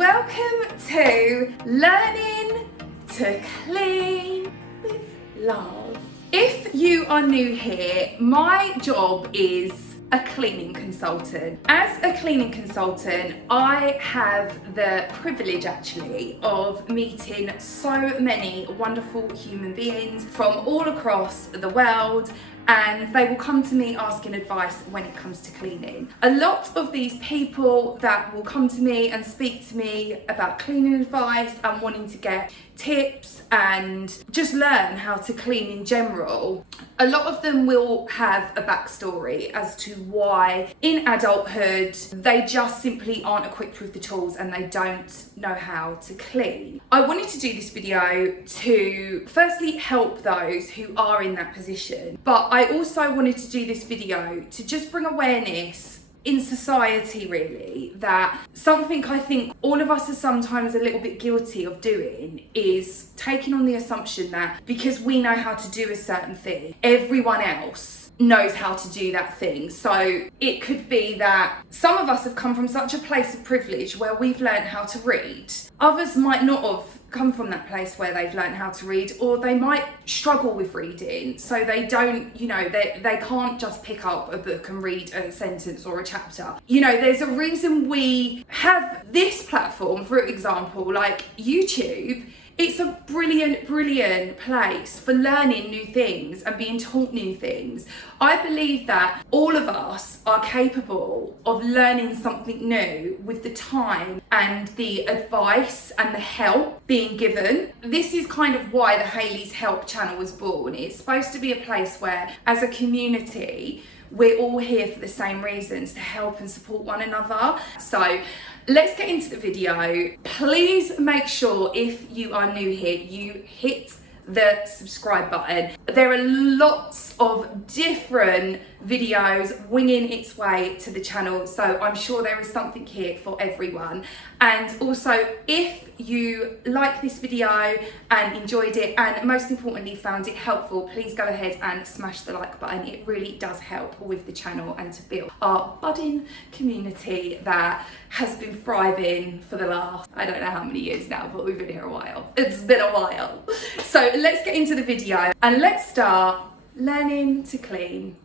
welcome to Learning to Clean with Love. If you are new here, my job is a cleaning consultant. As a cleaning consultant, I have the privilege actually of meeting so many wonderful human beings from all across the world, and they will come to me asking advice when it comes to cleaning. A lot of these people that will come to me and speak to me about cleaning advice and wanting to get tips and just learn how to clean in general, a lot of them will have a backstory as to why in adulthood they just simply aren't equipped with the tools and they don't know how to clean. I wanted to do this video to firstly help those who are in that position, but I also wanted to do this video to just bring awareness in society really, that something I think all of us are sometimes a little bit guilty of doing is taking on the assumption that because we know how to do a certain thing, everyone else knows how to do that thing. So it could be that some of us have come from such a place of privilege where we've learned how to read. Others might not have come from that place where they've learned how to read, or they might struggle with reading, so they don't, they can't just pick up a book and read a sentence or a chapter. There's a reason we have this platform, for example, like YouTube. It's a brilliant place for learning new things and being taught new things. I believe that all of us are capable of learning something new with the time and the advice and the help being given. This is kind of why the Hayley's Help channel was born. It's supposed to be a place where, as a community, we're all here for the same reasons, to help and support one another. So let's get into the video. Please make sure if you are new here, you hit the subscribe button. There are lots of different videos winging its way to the channel, so I'm sure there is something here for everyone. And also, if you like this video and enjoyed it, and most importantly found it helpful, please go ahead and smash the like button. It really does help with the channel and to build our budding community that has been thriving for the last, I don't know how many years now, but we've been here a while. It's been a while. So let's get into the video and let's start learning to clean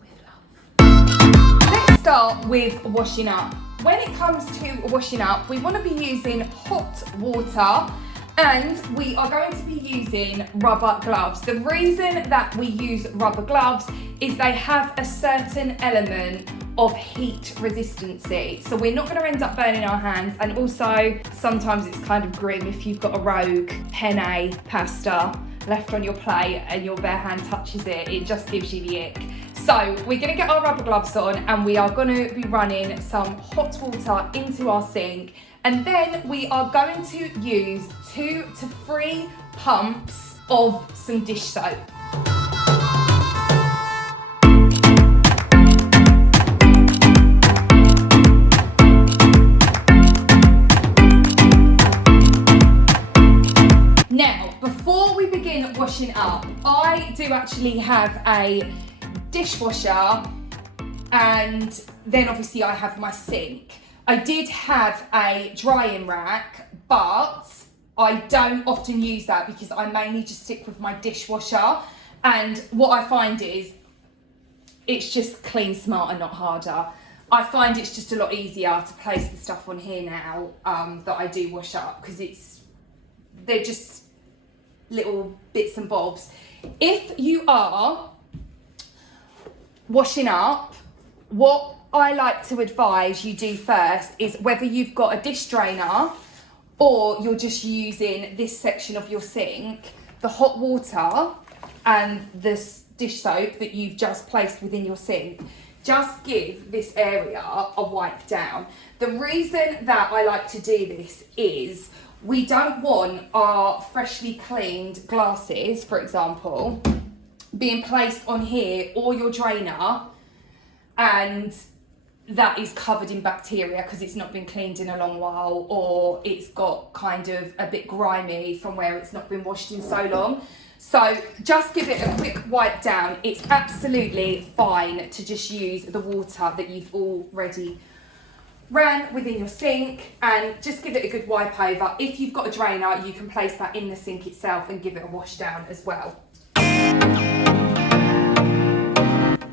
with love. Let's start with washing up. When it comes to washing up, we want to be using hot water and we are going to be using rubber gloves. The reason that we use rubber gloves is they have a certain element of heat resistancy. So we're not going to end up burning our hands, and also sometimes it's kind of grim if you've got a rogue penne pasta left on your plate and your bare hand touches it, it just gives you the ick. So we're going to get our rubber gloves on and we are going to be running some hot water into our sink, and then we are going to use 2 to 3 pumps of some dish soap. Now, before we begin washing up, I do actually have a dishwasher, and then obviously I have my sink. I did have a drying rack, but I don't often use that because I mainly just stick with my dishwasher, and what I find is it's just clean smarter, not harder. I find it's just a lot easier to place the stuff on here now that I do wash up, because they're just little bits and bobs. If you are washing up, what I like to advise you do first is, whether you've got a dish drainer or you're just using this section of your sink, the hot water and this dish soap that you've just placed within your sink, just give this area a wipe down. The reason that I like to do this is we don't want our freshly cleaned glasses, for example, being placed on here or your drainer, and that is covered in bacteria because it's not been cleaned in a long while, or it's got kind of a bit grimy from where it's not been washed in so long. So just give it a quick wipe down. It's absolutely fine to just use the water that you've already ran within your sink, and just give it a good wipe over. If you've got a drainer, you can place that in the sink itself and give it a wash down as well.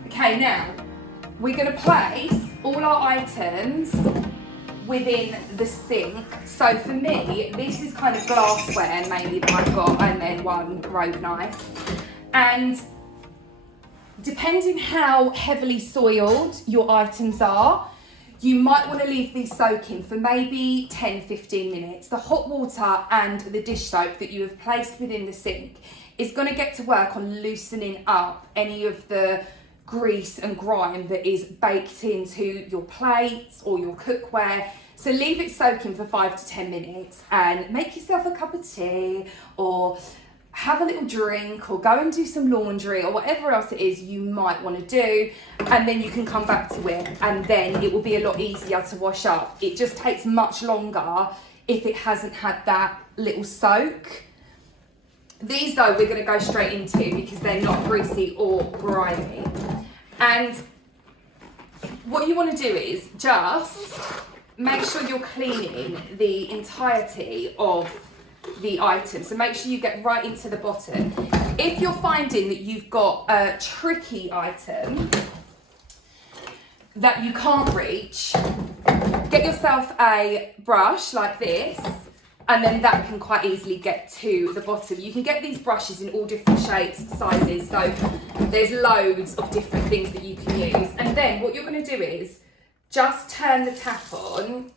Okay, now we're going to place all our items within the sink. So for me, this is kind of glassware mainly that I've got, and then one rogue knife. And depending how heavily soiled your items are, you might want to leave these soaking for maybe 10-15 minutes. The hot water and the dish soap that you have placed within the sink is going to get to work on loosening up any of the grease and grime that is baked into your plates or your cookware. So leave it soaking for 5 to 10 minutes and make yourself a cup of tea, or have a little drink, or go and do some laundry, or whatever else it is you might want to do, and then you can come back to it, and then it will be a lot easier to wash up. It just takes much longer if it hasn't had that little soak. These though we're going to go straight into because they're not greasy or grimy. And what you want to do is just make sure you're cleaning the entirety of the item. So make sure you get right into the bottom. If you're finding that you've got a tricky item that you can't reach, get yourself a brush like this, and then that can quite easily get to the bottom. You can get these brushes in all different shapes, sizes, so there's loads of different things that you can use. And then what you're going to do is just turn the tap on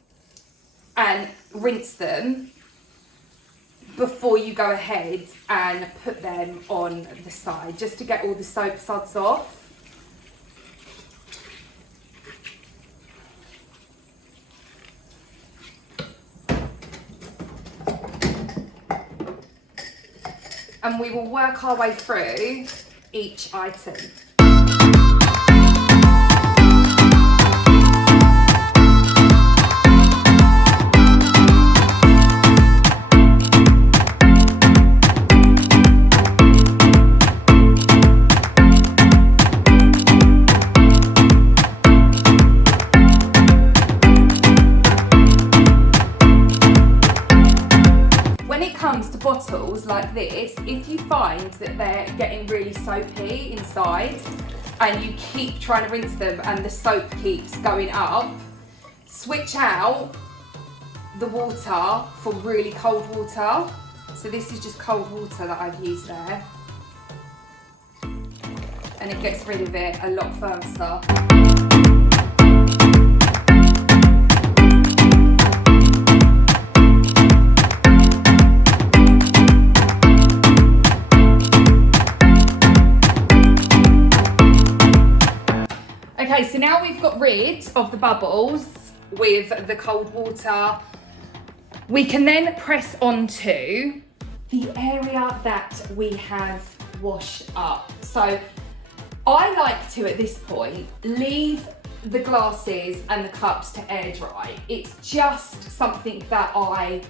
and rinse them before you go ahead and put them on the side, just to get all the soap suds off. And we will work our way through each item. Bottles like this, if you find that they're getting really soapy inside and you keep trying to rinse them and the soap keeps going up, switch out the water for really cold water. So this is just cold water that I've used there, and it gets rid of it a lot faster. Okay, so now we've got rid of the bubbles with the cold water, we can then press onto the area that we have washed up. So I like to, at this point, leave the glasses and the cups to air dry. It's just something that I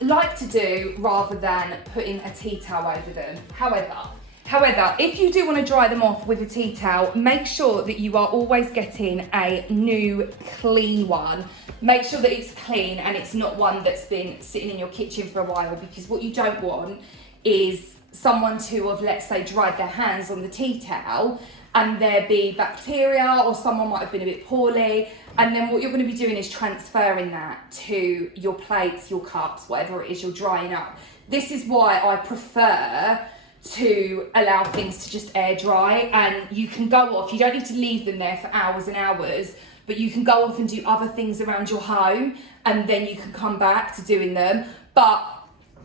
like to do rather than putting a tea towel over them. However, if you do want to dry them off with a tea towel, make sure that you are always getting a new clean one. Make sure that it's clean and it's not one that's been sitting in your kitchen for a while, because what you don't want is someone to have, let's say, dried their hands on the tea towel and there be bacteria, or someone might have been a bit poorly, and then what you're going to be doing is transferring that to your plates, your cups, whatever it is you're drying up. This is why I prefer to allow things to just air dry, and you can go off. You don't need to leave them there for hours and hours, but you can go off and do other things around your home, and then you can come back to doing them. But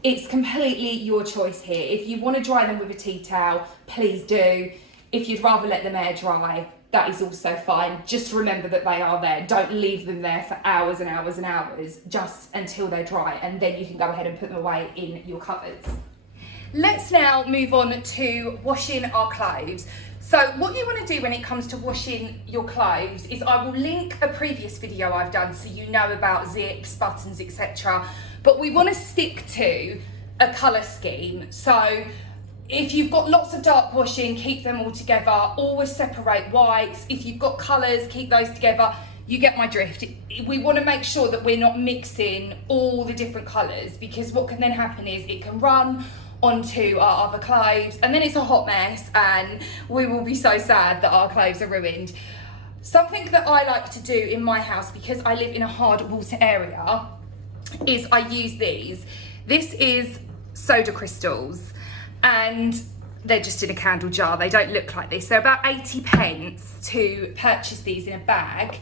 it's completely your choice here. If you want to dry them with a tea towel, please do. If you'd rather let them air dry, that is also fine. Just remember that they are there. Don't leave them there for hours and hours and hours, just until they're dry, and then you can go ahead and put them away in your cupboards. Let's now move on to washing our clothes. So what you want to do when it comes to washing your clothes is, I will link a previous video I've done so you know about zips, buttons, etc. But we want to stick to a colour scheme. So if you've got lots of dark washing, keep them all together. Always separate whites. If you've got colours, keep those together. You get my drift. We want to make sure that we're not mixing all the different colours, because what can then happen is it can run onto our other clothes and then it's a hot mess and we will be so sad that our clothes are ruined. Something that I like to do in my house, because I live in a hard water area, is I use these. This is soda crystals and they're just in a candle jar. They don't look like this. They're about 80 pence to purchase these in a bag.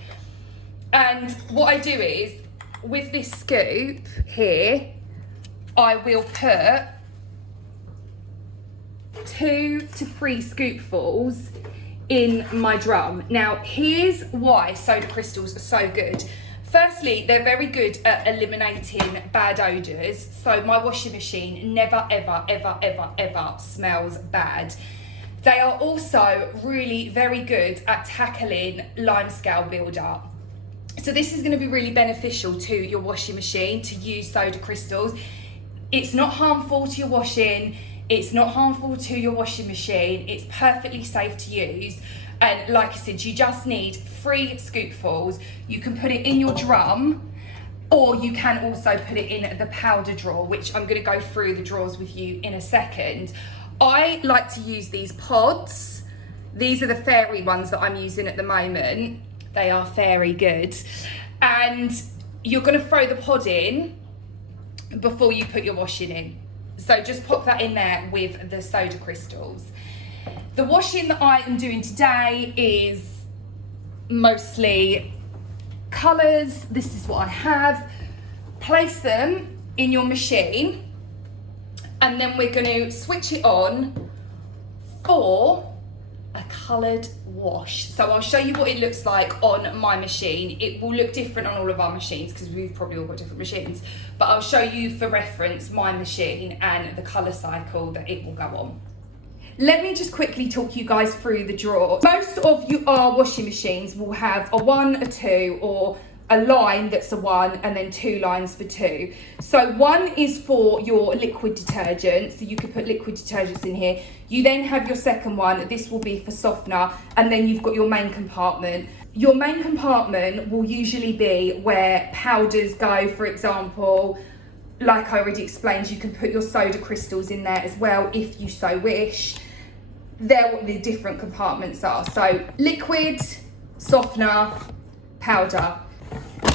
And what I do is, with this scoop here, I will put 2 to 3 scoopfuls in my drum. Now, here's why soda crystals are so good. Firstly, they're very good at eliminating bad odours. So my washing machine never, ever, ever, ever, ever smells bad. They are also really very good at tackling limescale build-up. So this is going to be really beneficial to your washing machine to use soda crystals. It's not harmful to your washing. It's not harmful to your washing machine. It's perfectly safe to use. And like I said, you just need 3 scoopfuls. You can put it in your drum, or you can also put it in the powder drawer, which I'm going to go through the drawers with you in a second. I like to use these pods. These are the fairy ones that I'm using at the moment. They are very good. And you're going to throw the pod in before you put your washing in. So just pop that in there with the soda crystals. The washing that I am doing today is mostly colours. This is what I have. Place them in your machine and then we're going to switch it on for a coloured wash. So I'll show you what it looks like on my machine. It will look different on all of our machines because we've probably all got different machines, but I'll show you for reference my machine and the colour cycle that it will go on. Let me just quickly talk you guys through the drawer. Most of our washing machines will have a 1, a 2, or a line that's a 1 and then 2 lines for 2. So 1 is for your liquid detergent, so you could put liquid detergents in here. You then have your second one, this will be for softener, and then you've got your main compartment. Your main compartment will usually be where powders go, for example. Like I already explained, you can put your soda crystals in there as well if you so wish. They're what the different compartments are. So liquid, softener, powder.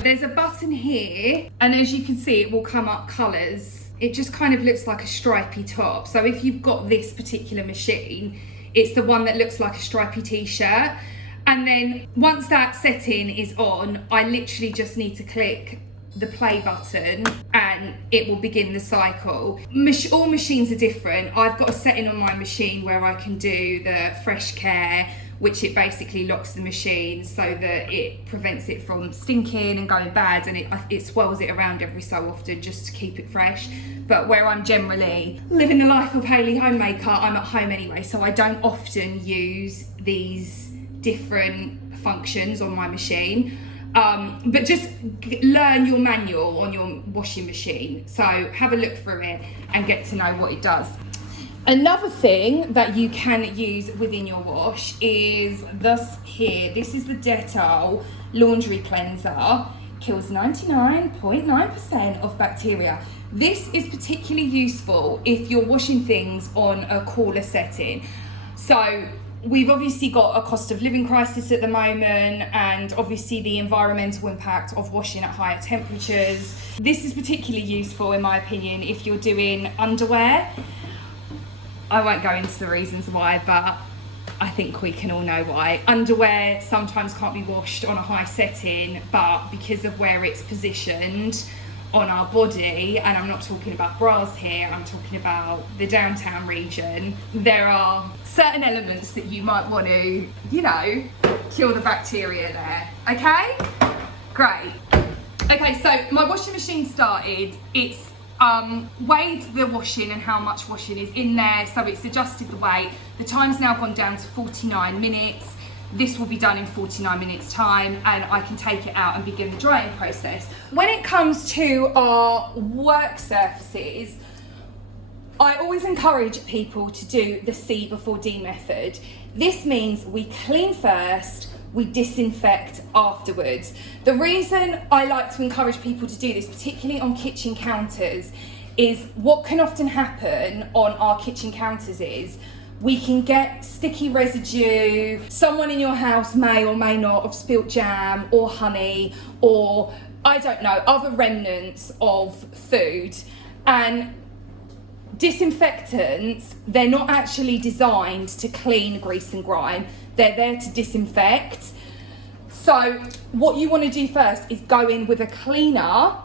There's a button here, and as you can see, it will come up colours. It just kind of looks like a stripy top. So if you've got this particular machine, it's the one that looks like a stripy t-shirt. And then once that setting is on, I literally just need to click the play button and it will begin the cycle. All machines are different. I've got a setting on my machine where I can do the fresh care, which it basically locks the machine so that it prevents it from stinking and going bad, and it swirls it around every so often just to keep it fresh. But where I'm generally living the life of Hayley homemaker, I'm at home anyway, so I don't often use these different functions on my machine. But just learn your manual on your washing machine. So have a look through it and get to know what it does. Another thing that you can use within your wash is this here. This is the Dettol laundry cleanser. Kills 99.9% of bacteria. This is particularly useful if you're washing things on a cooler setting. So we've obviously got a cost of living crisis at the moment, and obviously the environmental impact of washing at higher temperatures. This is particularly useful, in my opinion, if you're doing underwear. I won't go into the reasons why, but I think we can all know why. Underwear sometimes can't be washed on a high setting, but because of where it's positioned on our body, and I'm not talking about bras here, I'm talking about the downtown region, there are certain elements that you might want to, kill the bacteria there. Okay? Great. Okay, so my washing machine started. It's weighed the washing and how much washing is in there, so it's adjusted the weight. The time's now gone down to 49 minutes. This will be done in 49 minutes time, and I can take it out and begin the drying process. When it comes to our work surfaces, I always encourage people to do the C before D method. This means we clean first, we disinfect afterwards. The reason I like to encourage people to do this, particularly on kitchen counters, is what can often happen on our kitchen counters is we can get sticky residue. Someone in your house may or may not have spilt jam or honey or, I don't know, other remnants of food. And disinfectants, they're not actually designed to clean grease and grime. They're there to disinfect. So what you want to do first is go in with a cleaner.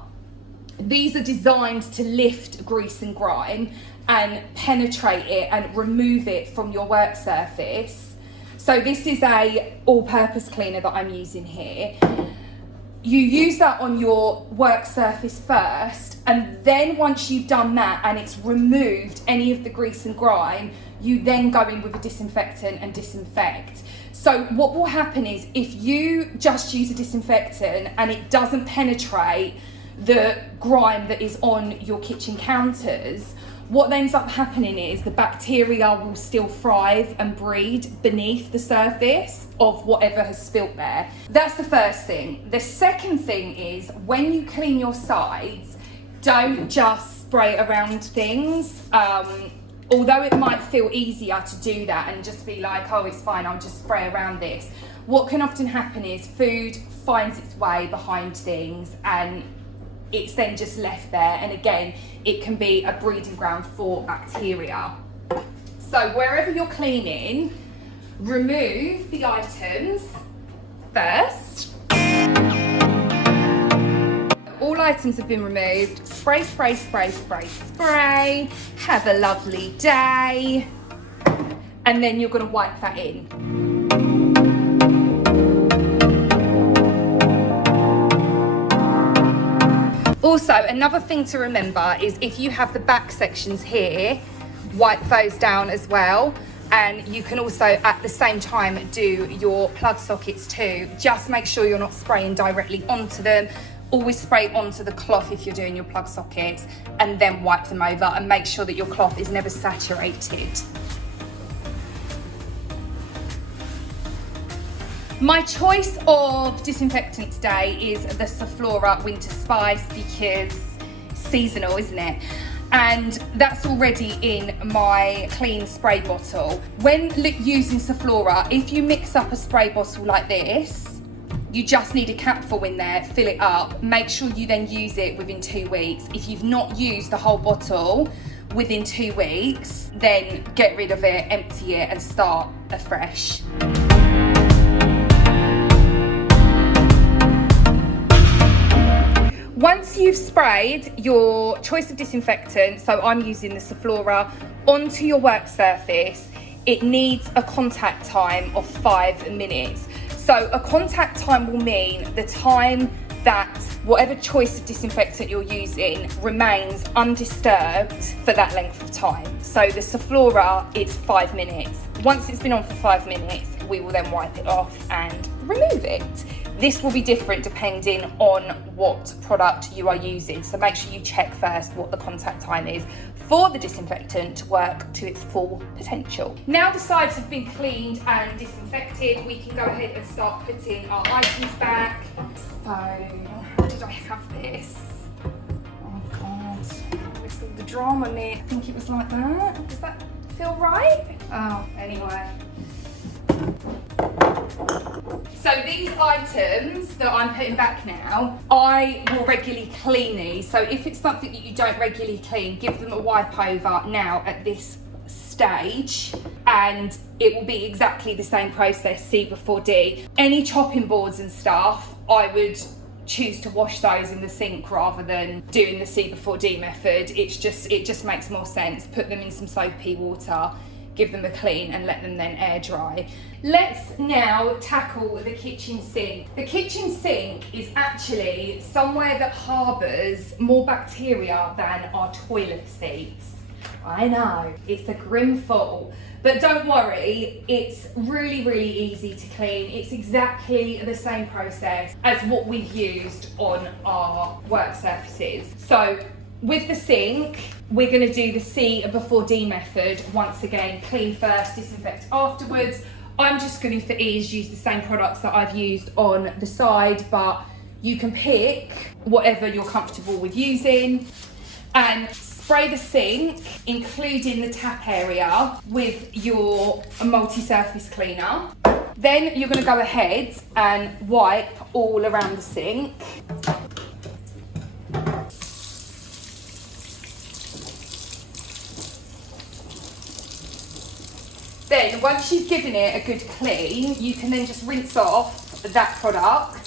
These are designed to lift grease and grime and penetrate it and remove it from your work surface. So this is a all-purpose cleaner that I'm using here. You use that on your work surface first, and then once you've done that and it's removed any of the grease and grime, you then go in with a disinfectant and disinfect. So what will happen is if you just use a disinfectant and it doesn't penetrate the grime that is on your kitchen counters, what ends up happening is the bacteria will still thrive and breed beneath the surface of whatever has spilt there. That's the first thing. The second thing is when you clean your sides, don't just spray around things. Although it might feel easier to do that and just be like, oh, it's fine, I'll just spray around this. What can often happen is food finds its way behind things and it's then just left there, and again, it can be a breeding ground for bacteria. So wherever you're cleaning, remove the items first. All items have been removed. Spray, spray, spray, spray, spray. Have a lovely day. And then you're going to wipe that in. Also, another thing to remember is if you have the back sections here, wipe those down as well. And you can also, at the same time, do your plug sockets too. Just make sure you're not spraying directly onto them. Always spray onto the cloth if you're doing your plug sockets, and then wipe them over and make sure that your cloth is never saturated. My choice of disinfectant today is the Sephora Winter Spice because seasonal, isn't it? And that's already in my clean spray bottle. When using Sephora, if you mix up a spray bottle like this, you just need a capful in there, fill it up, make sure you then use it within 2 weeks. If you've not used the whole bottle within 2 weeks, then get rid of it, empty it and start afresh. Once you've sprayed your choice of disinfectant, so I'm using the Sephora, onto your work surface, it needs a contact time of 5 minutes. So a contact time will mean the time that whatever choice of disinfectant you're using remains undisturbed for that length of time. So the Sephora, it's 5 minutes. Once it's been on for 5 minutes, we will then wipe it off and remove it. This will be different depending on what product you are using. So make sure you check first what the contact time is for the disinfectant to work to its full potential. Now the sides have been cleaned and disinfected, we can go ahead and start putting our items back. So, how did I have this? Oh God, with all the drama on it. I think it was like that. Does that feel right? Oh, anyway. So these items that I'm putting back now, I will regularly clean these. So if it's something that you don't regularly clean, give them a wipe over now at this stage, and it will be exactly the same process, C before D. Any chopping boards and stuff, I would choose to wash those in the sink rather than doing the C before D method. It just makes more sense. Put them in some soapy water, give them a clean and let them then air dry. Let's now tackle the kitchen sink. The kitchen sink is actually somewhere that harbours more bacteria than our toilet seats. I know, it's a grim fall, but don't worry, it's really, really easy to clean. It's exactly the same process as what we've used on our work surfaces. So with the sink, we're going to do the C before D method. Once again, clean first, disinfect afterwards. I'm just going to, for ease, use the same products that I've used on the side, but you can pick whatever you're comfortable with using. And spray the sink, including the tap area, with your multi-surface cleaner. Then you're going to go ahead and wipe all around the sink. Then once you've given it a good clean, you can then just rinse off that product.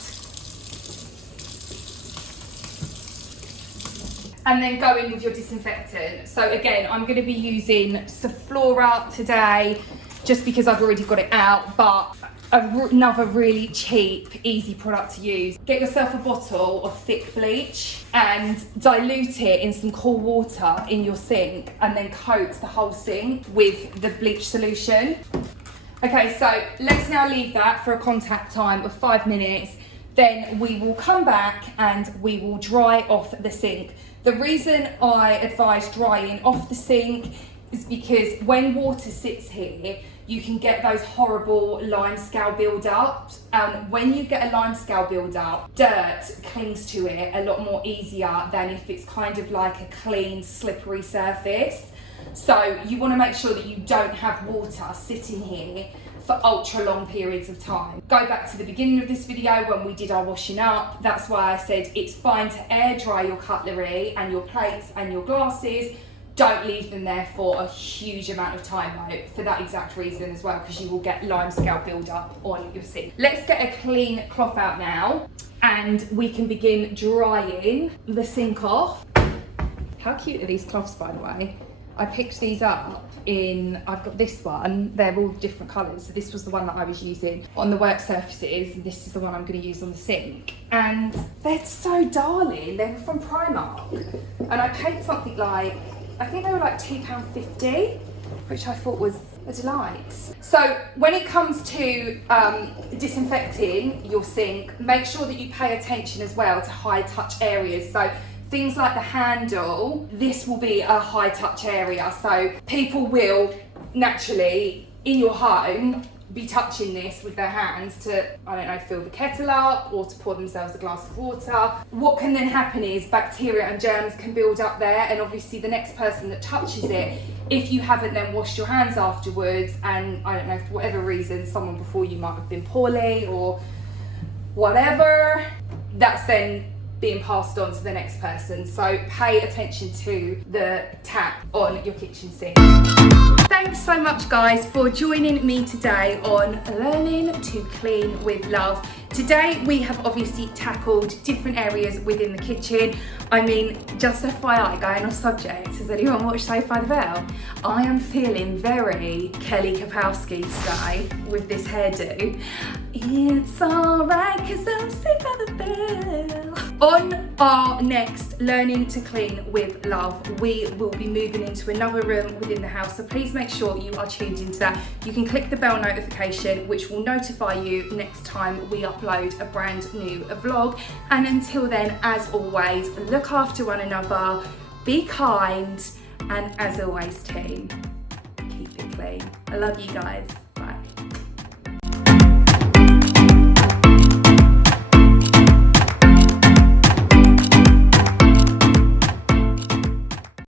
And then go in with your disinfectant. So again, I'm going to be using Sephora today, just because I've already got it out, but another really cheap, easy product to use. Get yourself a bottle of thick bleach and dilute it in some cool water in your sink, and then coat the whole sink with the bleach solution. Okay, so let's now leave that for a contact time of 5 minutes. Then we will come back and we will dry off the sink. The reason I advise drying off the sink is because when water sits here, you can get those horrible limescale build-ups. When you get a limescale build-up, dirt clings to it a lot more easier than if it's kind of like a clean, slippery surface. So you want to make sure that you don't have water sitting here for ultra long periods of time. Go back to the beginning of this video when we did our washing up. That's why I said it's fine to air dry your cutlery and your plates and your glasses. Don't leave them there for a huge amount of time though, for that exact reason as well, because you will get limescale build-up on your sink. Let's get a clean cloth out now and we can begin drying the sink off. How cute are these cloths, by the way? I picked these up in, I've got this one, they're all different colours, so this was the one that I was using on the work surfaces, and this is the one I'm going to use on the sink. And they're so darling, they were from Primark, and I paid something like, I think they were like £2.50, which I thought was a delight. So when it comes to disinfecting your sink, make sure that you pay attention as well to high touch areas. So things like the handle, this will be a high touch area. So people will naturally, in your home, be touching this with their hands to, I don't know, fill the kettle up or to pour themselves a glass of water. What can then happen is bacteria and germs can build up there, and obviously the next person that touches it, if you haven't then washed your hands afterwards, and I don't know, for whatever reason, someone before you might have been poorly or whatever, that's then being passed on to the next person. So pay attention to the tap on your kitchen sink. Thanks so much guys for joining me today on Learning to Clean with Love. Today we have obviously tackled different areas within the kitchen. I mean, just FYI, going off subject, has anyone watched Saved by the Bell? I am feeling very Kelly Kapowski today with this hairdo. It's alright cause I'm saved by the bell. On our next Learning to Clean with Love, we will be moving into another room within the house, so please make sure you are tuned into that. You can click the bell notification which will notify you next time we upload a brand new vlog. And until then, as always, look after one another, be kind, and as always team, keep it clean. I love you guys.